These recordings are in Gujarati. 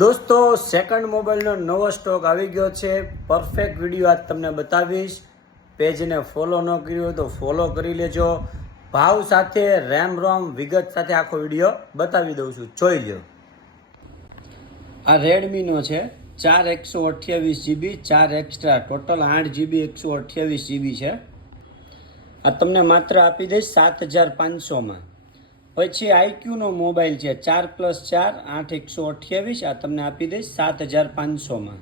દોસ્તો સેકન્ડ મોબાઈલનો નવો સ્ટોક આવી ગયો છે. પરફેક્ટ વિડીયો આજ તમને બતાવીશ. પેજને ફોલો ન કર્યું હોય તો ફોલો કરી લેજો. ભાવ સાથે રેમ રોમ વિગત સાથે આખો વિડીયો બતાવી દઉં છું, જોઈ લો. આ રેડમીનો છે 4 128GB 4 extra, total 8GB 128GB છે. આ તમને માત્ર આપી દઈશ 7500માં. પછી આઈક્યુનો મોબાઈલ છે 4+4 8 128, આ તમને આપી દઈશ 7500માં.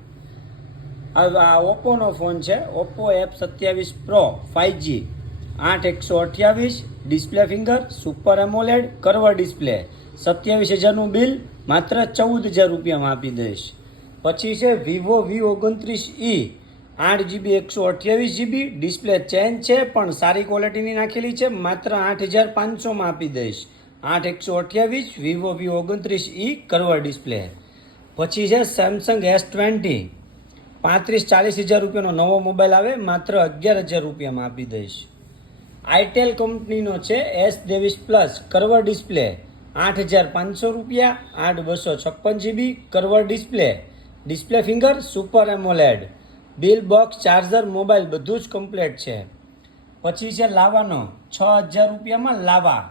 આ ઓપ્પોનો ફોન છે, Oppo F27 Pro 5G 8 128, display finger, super AMOLED, curve display, 27000નું બિલ માત્ર 14000 રૂપિયામાં આપી દઈશ. પછી છે Vivo V29e 8GB 128GB, display change છે પણ સારી ક્વોલિટીની નાખેલી છે, માત્ર 8500માં આપી દઈશ. 8 128 વિવો V29e કર્વ ડિસ્પ્લે. પછી છે સેમસંગ S20 35-40 હજાર રૂપિયાનો નવો મોબાઈલ આવે, માત્ર 11000 રૂપિયામાં આપી દઈશ. આઈટેલ કંપનીનો છે S23 પ્લસ કર્વ ડિસ્પ્લે 8500 રૂપિયા, 8256GB curve display, display finger, super AMOLED, bill box, charger, mobile બધું જ કમ્પ્લીટ છે. પછી છે લાવાનો 6000 રૂપિયામાં લાવા.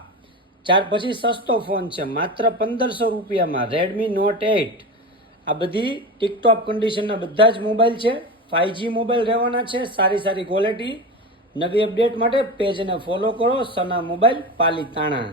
પછી સસ્તો ફોન છે માત્ર 1500 રૂપિયામાં રેડમી નોટ 8. આ બધી ટિકટોપ કન્ડિશનના બધા જ મોબાઈલ છે. 5G મોબાઈલ રહેવાના છે, સારી ક્વોલિટી. નવી અપડેટ માટે પેજને ફોલો કરો. સના મોબાઈલ પાલીતાણા.